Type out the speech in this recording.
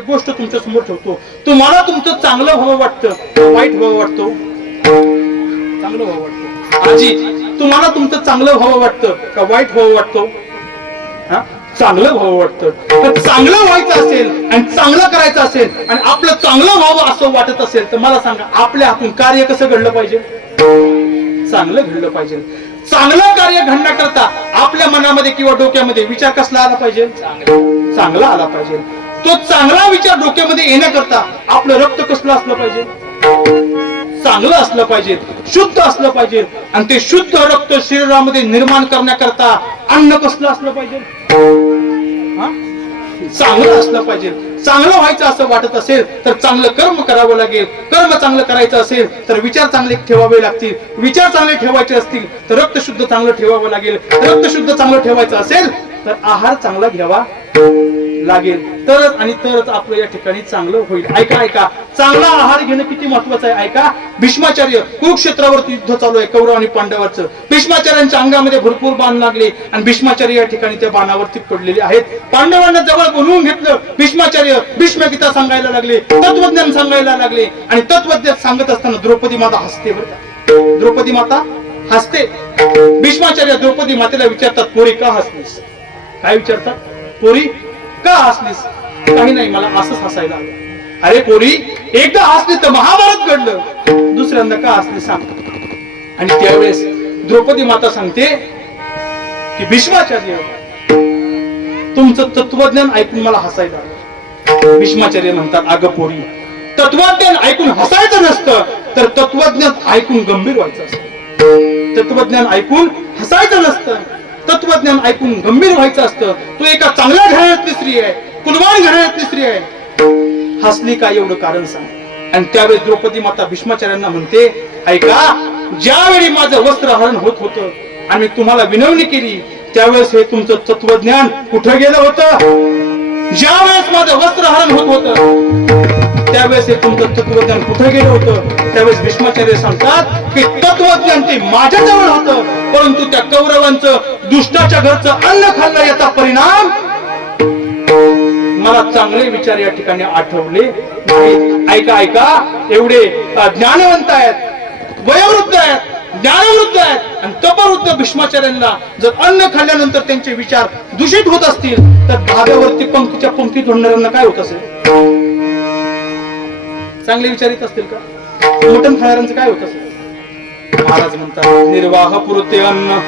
गोष्ट तुमच्यासमोर ठेवतो. तुम्हाला तुमचं चांगलं हवं वाटतं वाईट हवं वाटतो. चांगलं हवं वाटतं. आजी तुम्हाला तुमचं चांगलं हवं वाटतं का वाईट हवं वाटतो? हा? चांगलं व्हावं वाटतं. चांगलं व्हायचं असेल आणि चांगलं करायचं असेल आणि आपलं चांगलं व्हावं असं वाटत असेल तर मला सांगा आपल्या हातून कार्य कसं घडलं पाहिजे? चांगलं घडलं पाहिजे. चांगलं कार्य घडण्याकरता आपल्या मनामध्ये किंवा डोक्यामध्ये विचार कसला आला पाहिजे? चांगला आला पाहिजे. तो चांगला विचार डोक्यामध्ये येण्याकरता आपलं रक्त कसलं असलं पाहिजे? चांगलं असलं पाहिजे शुद्ध असलं पाहिजे आणि ते शुद्ध रक्त शरीरामध्ये निर्माण करण्याकरता अन्न कसलं असलं पाहिजे? चांगलं असलं पाहिजे. चांगलं व्हायचं असं वाटत असेल तर चांगलं कर्म करावं लागेल. कर्म चांगलं करायचं असेल तर विचार चांगले ठेवावे लागतील. विचार चांगले ठेवायचे असतील तर रक्त शुद्ध चांगलं ठेवावं लागेल. रक्त शुद्ध चांगलं ठेवायचं असेल तर आहार चांगला घ्यावा. लागेल. तरच आणि तरच आपलं या ठिकाणी चांगलं होईल. ऐका ऐका. चांगला आहार घेणं किती महत्वाचं आहे ऐका. भीष्माचार्य कुरुक्षेत्रावरती युद्ध चालू आहे कौरव आणि पांडवाचं. भीष्माचार्यांच्या अंगामध्ये भरपूर बाण लागले आणि भीष्माचार्य या ठिकाणी त्या बाणावरती पडलेले आहेत. पांडवांना जवळ बोलवून घेतलं. भीष्माचार्य भीष्मगीता सांगायला लागले तत्वज्ञान सांगायला लागले आणि तत्वज्ञान सांगत असताना द्रौपदी माता हसते बरं द्रौपदी माता हसते. भीष्माचार्य द्रौपदी मातेला विचारतात पोरी का हसलीस? काय विचारतात? पोरी का हसलीस. काही नाही मला असंच हसायला आलं. अरे पोरी एकदा हसली तर महाभारत घडलं. दुसऱ्यांदा का हसली सांग. आणि त्यावेळेस द्रौपदी माता सांगते की भीष्माचार्य तुमचं तत्वज्ञान ऐकून मला हसायला आलं. भीष्माचार्य म्हणतात अगं पोरी तत्वज्ञान ऐकून हसायचं नसतं तर तत्वज्ञान ऐकून गंभीर व्हायचं असतं. तत्वज्ञान ऐकून हसायचं नसतं तत्वज्ञान ऐकून गंभीर व्हायचं असतं. तू एका चांगल्या घराण्यातली स्त्री आहे. कुलवान घराण्यातली स्त्री आहे. हसली का एवढं कारण सांग. आणि त्यावेळेस द्रौपदी माता भीष्माचार्यांना म्हणते ऐका ज्यावेळी माझं वस्त्रहरण होत होतं आणि मी तुम्हाला विनवणी केली त्यावेळेस हे तुमचं तत्वज्ञान कुठं गेलं होतं? ज्या वेळेस माझं वस्त्रहरण होत होतं त्यावेळेस हे तुमचं तत्वज्ञान कुठं गेलं होतं? त्यावेळेस भीष्माचार्य सांगतात की तत्वज्ञान ते माझ्याजवळ होतं परंतु त्या कौरवांचं दुष्टाच्या घरचं अन्न खाल्लं याचा परिणाम मला चांगले विचार या ठिकाणी आठवले ऐका ऐका एवढे ज्ञानवंत आहेत वयोवृद्ध आहेत ज्ञानवृद्ध आहेत. आणि तपवृद्ध भीष्माचार्यांना जर अन्न खाल्ल्यानंतर त्यांचे विचार दूषित होत असतील तर धाब्यावरती पंक्तीच्या पंक्ती धोडणाऱ्यांना काय होत असेल? चांगले विचार येत असतील का? मटण खाणाऱ्यांचं काय होत असेल? महाराज म्हणतात निर्वाह पुरते अन्न.